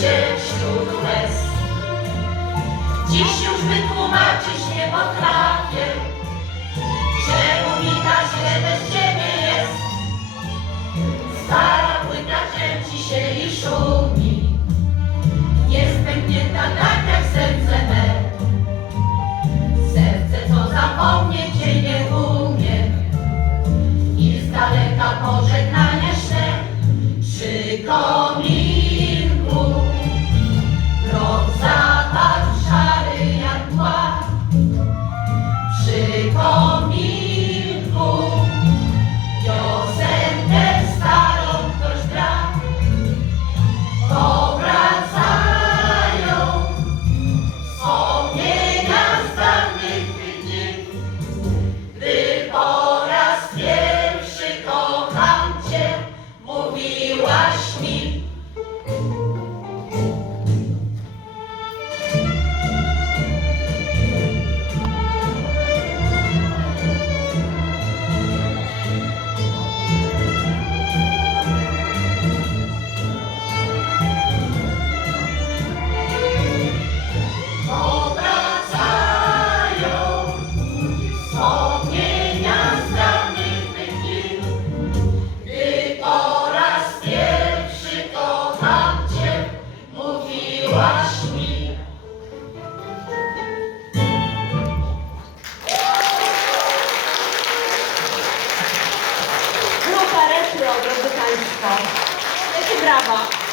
się. Dziś już wytłumaczyć nie potrafię, czemu mi tak źle bez ciebie jest. Stara płyta kręci się i szumi, jest pęknięta tak jak serce me. Serce, co zapomnieć jej nie drodzy Państwo. Wielkie brawa.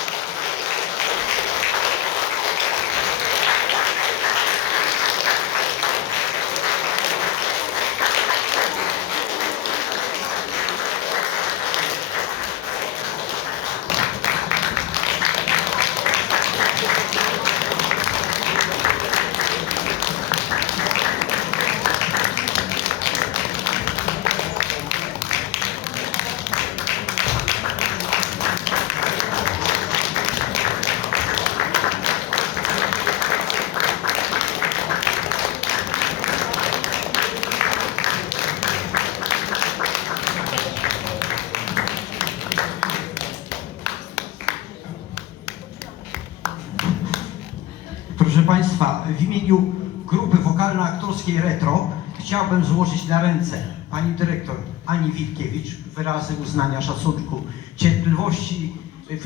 W imieniu grupy wokalno-aktorskiej Retro chciałbym złożyć na ręce Pani Dyrektor Ani Witkiewicz wyrazy uznania, szacunku, cierpliwości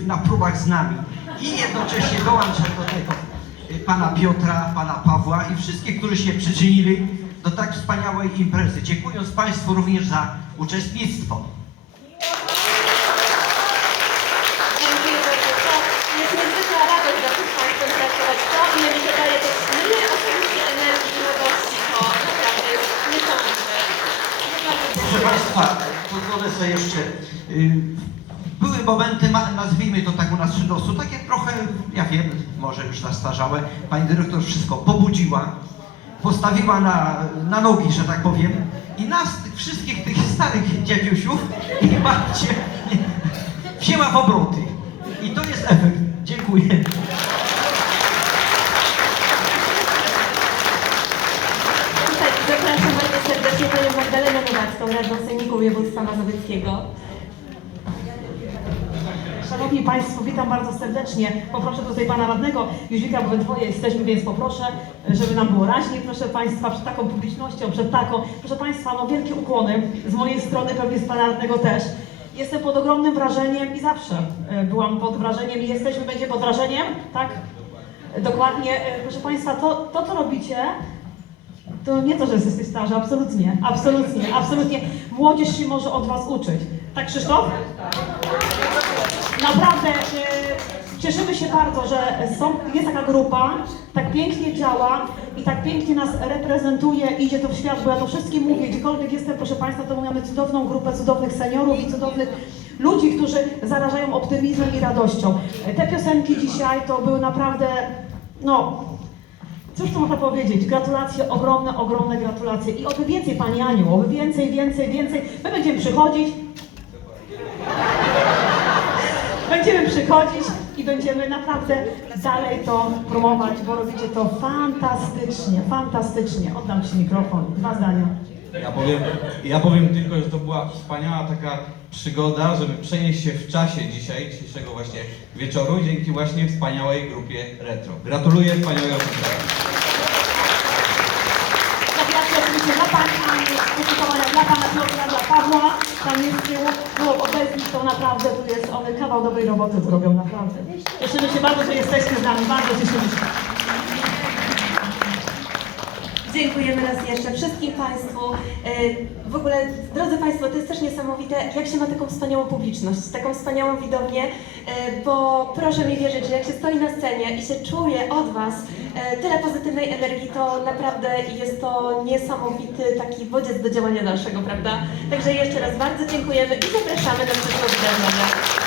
na próbach z nami i jednocześnie dołączam do tego Pana Piotra, Pana Pawła i wszystkich, którzy się przyczynili do tak wspaniałej imprezy. Dziękując Państwu również za uczestnictwo. Dziękuję bardzo. To jest niezwykła radość dla tych Państwa pracować wspólnie. Mi to daje też mnie osobiście energii i radości. To naprawdę jest niesamowite. Dziękuję. Państwa, pozwolę sobie jeszcze. y, Były momenty, nazwijmy to tak u nas przy takie trochę, ja wiem, może już zastarzałe. Pani dyrektor wszystko pobudziła, postawiła na, na nogi, że tak powiem. I nas, wszystkich tych starych dziadziusiów i babcie wzięła w obroty. I to jest efekt. Dziękuję. Tutaj zapraszam bardzo serdecznie Panią Radną Sejmiku Województwa Mazowieckiego. Szanowni Państwo, witam bardzo serdecznie. Poproszę tutaj Pana Radnego Józwika, bo we dwoje jesteśmy, więc poproszę, żeby nam było raźniej, proszę Państwa, przed taką publicznością, przed taką. Proszę Państwa, no wielkie ukłony z mojej strony, pewnie z Pana Radnego też. Jestem pod ogromnym wrażeniem i zawsze e, byłam pod wrażeniem i jesteśmy, będzie pod wrażeniem, tak? Dokładnie, e, proszę Państwa, to, to co robicie, to nie to, że jesteście starzy, absolutnie, absolutnie, absolutnie. Młodzież się może od Was uczyć. Tak, Krzysztof? Naprawdę e, cieszymy się bardzo, że są, jest taka grupa, tak pięknie działa i tak pięknie nas reprezentuje, idzie to w świat, bo ja to wszystkim mówię, gdziekolwiek jestem, proszę Państwa, to mamy cudowną grupę cudownych seniorów i cudownych ludzi, którzy zarażają optymizmem i radością. Te piosenki dzisiaj to były naprawdę, no, Cóż tu można powiedzieć? Gratulacje, ogromne, ogromne gratulacje. I oby więcej, Pani Aniu, oby więcej, więcej, więcej. My będziemy przychodzić. Będziemy przychodzić i będziemy naprawdę dalej to promować, bo robicie to fantastycznie, fantastycznie. Oddam Ci mikrofon. Dwa zdania. Ja powiem, ja powiem tylko, że to była wspaniała taka przygoda, żeby przenieść się w czasie dzisiaj, dzisiejszego właśnie wieczoru, dzięki właśnie wspaniałej grupie Retro. Gratuluję wspaniałego koncertu. Gratulacje oczywiście dla Pani Ani, podziękowania dla Pana Piotra, dla Pawła. Tam jest z tyłu, było bez nich to naprawdę, tu jest one kawał dobrej roboty tu robią, naprawdę. Cieszymy się bardzo, że jesteście z nami, bardzo cieszymy się. Dziękujemy raz jeszcze wszystkim Państwu. E, W ogóle, drodzy Państwo, to jest też niesamowite, jak się ma taką wspaniałą publiczność, taką wspaniałą widownię, e, bo proszę mi wierzyć, że jak się stoi na scenie i się czuje od Was e, tyle pozytywnej energii, to naprawdę jest to niesamowity taki bodziec do działania dalszego, prawda? Także jeszcze raz bardzo dziękujemy i zapraszamy do przyszłego wydarzenia.